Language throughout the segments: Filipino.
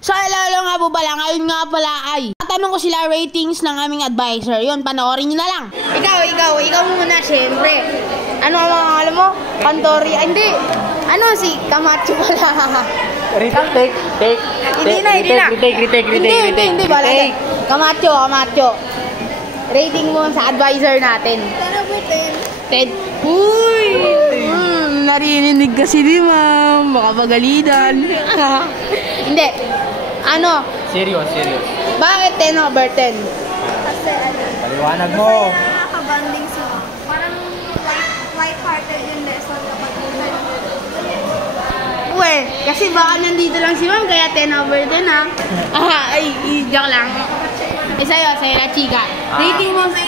So, hello nga po pala. Ngayon nga pala ay tatanong ko sila ratings ng aming advisor. Yun, panoorin nyo na lang. Ikaw muna, syempre. Ano ang alam mo? Pantori. Hindi. Ano si Camacho pala? Retake. Hindi. Camacho. Rating mo sa advisor natin. 10. Uy! Narinig kasi di ma'am. Baka pagalitan. Hindi. Ano? Serious. Bakit 10 over 10? Kasi Paliwanag mo. nakakabanding sa parang light-hearted yung lesson kapag Uwe, kasi baka nandito lang si ma'am, kaya 10 over 10 ha. Joke lang. Sa'yo na chika. Rating mo sa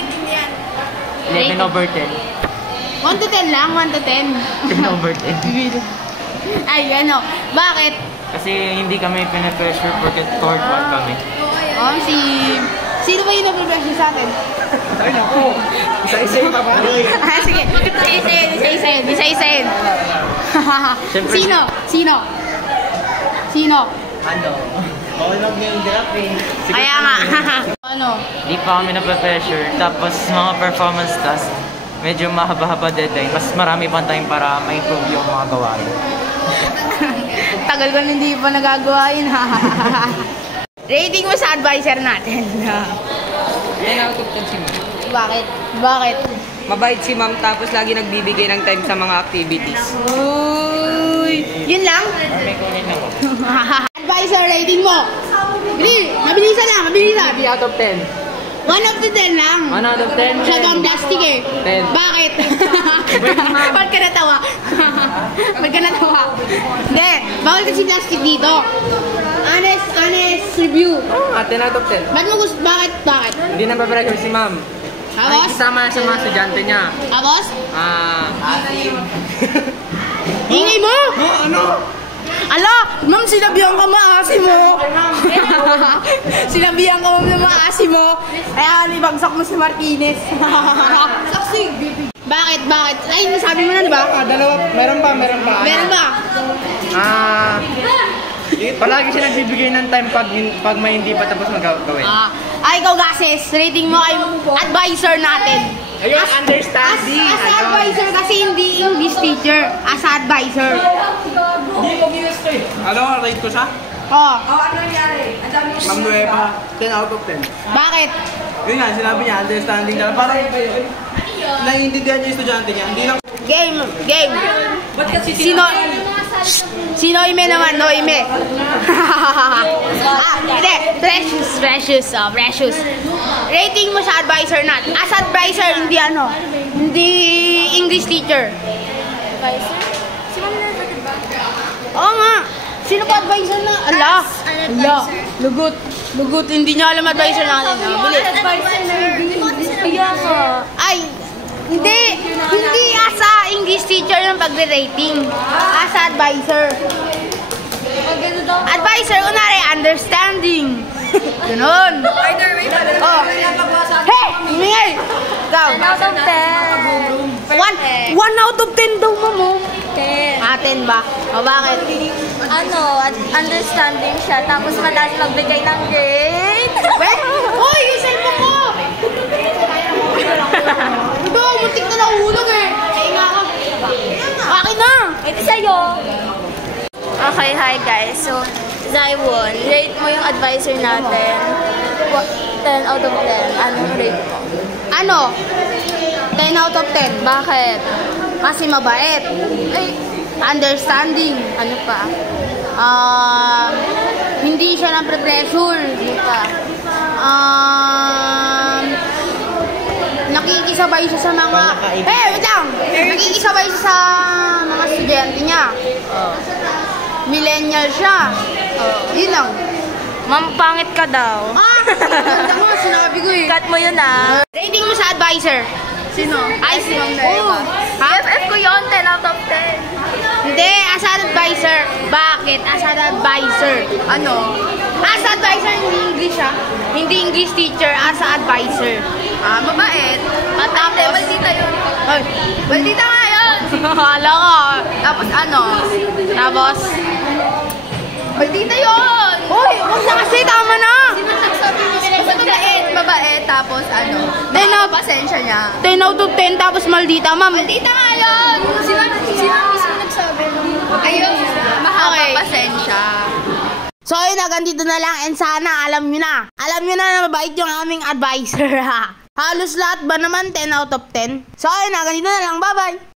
11 over 10. 1 to 10 lang, 1 to 10. 10 over 10. Ay, ano? Bakit? Kasi hindi kami pinapressure porque toward one kami. Sino ba yung napipressure sa atin? Ay, naku. Isa-isa pa ba? Sige, isa-isayin. Sino? Ano? Okay lang yung drop eh. Kaya nga. Ano? Hindi pa kami nape-pressure. Tapos mga performance task, medyo mahaba-haba deadline. Mas marami pang time para ma-improve yung mga gawain. Tagal ko hindi pa nagagawa yun. Rating mo sa advisor natin. 10 out of 10 si ma'am. Bakit? Mabait si ma'am tapos lagi nagbibigay ng time sa mga activities. Uy! Yun lang? May kunin ako. Advisor rating mo! Mabilisan lang! 3 out of 10. 1 out of 10 lang. 1 out of 10. Siya bang plastic eh? 10. Bakit? Ba't ka natawa? Hindi, bawal kasi plastic dito. Honest review. 10 out of 10. Ba't mo gusto? Bakit? Hindi na pa-pressure si ma'am. Tapos? Isama sa mga estudyante niya. Tapos? Asim. Ingay mo! Ano? Ala! Ma'am, sinabihan ka maasim mo! Sinabihan ka ma'am na maasim mo! Kaya ibagsak mo si Martinez. Saksi! Bakit? Ay, nasabi mo na, di ba? Dalawa. Meron pa. Meron ba? Palagi siya nagbibigay ng time pag may hindi pa tapos magagawin. Ikaw gases, rating mo ay advisor natin. Ayun, understanding. As advisor kasi hindi English teacher. As advisor. Ano, rate ko siya? Oh. ano nangyari? Ang dami Ma'am Nueva, 10 out of 10. Bakit? Yun nga, sinabi niya, understanding talaga. Parang naiintindihan niya yung estudyante niya. Hindi lang. Game. Sino ime naman? No ime. Hindi. Precious. Rating mo sa advisor natin. As advisor, hindi English teacher. advisor? Si Ma'am Nerva, diba? Oo nga. Sino pa advisor na? Ala. Lugot. Hindi niya alam advisor natin. Bilis. Advisor na Kaya nga. Ay, hindi as a English teacher yung pagre-rating. As a advisor. Advisor, kunwari, understanding. Ganun. Either way, Oh. Hey! Ingay! Ikaw. 10 out of 10. 1 out of 10 daw, mamo. 10. 10 ba? O bakit? Understanding siya, tapos madalas magbigay ng grade. Wait! Uy! Yung cellphone ko! Ito, muntik na nahulog eh. Kaya nga ka. Akin na! Ito sa'yo. Okay, hi guys. So, Zywon, rate mo yung advisor natin. 10 out of 10. Anong rate mo? 10 out of 10. Bakit? Kasi mabait. Understanding. Ano pa? Hindi siya napre-pressure. Ano pa? Nakikisabay siya sa mga... wait lang! Nakikisabay siya sa mga estudyante niya. Millennial siya. Yun lang. Ma'am, pangit ka daw. Ganda mo, sinabi ko eh. Cut mo yun ah. Rating mo sa advisor. Sino? Ay, si Ma'am Nerva. FF ko yun, 10 out of 10. Hindi, as an advisor. Bakit? As an advisor. As an advisor, hindi English Hindi English teacher, as an advisor. Mabait. Tapos, Maldita yun. ay, Maldita nga yun. hala ka. Tapos Tapos, Maldita yun. uy, 10 out, Pasensya niya. 10 out of 10 tapos maldita, ma'am. Maldita nga yun! Sino mismo nagsabi? Ayun, mahaba Okay. pasensya. So ayun na, ganito na lang and sana alam nyo na. Alam nyo na mabait yung aming advisor ha. Halos lahat ba naman 10 out of 10? So ayun na, ganito na lang. Bye-bye!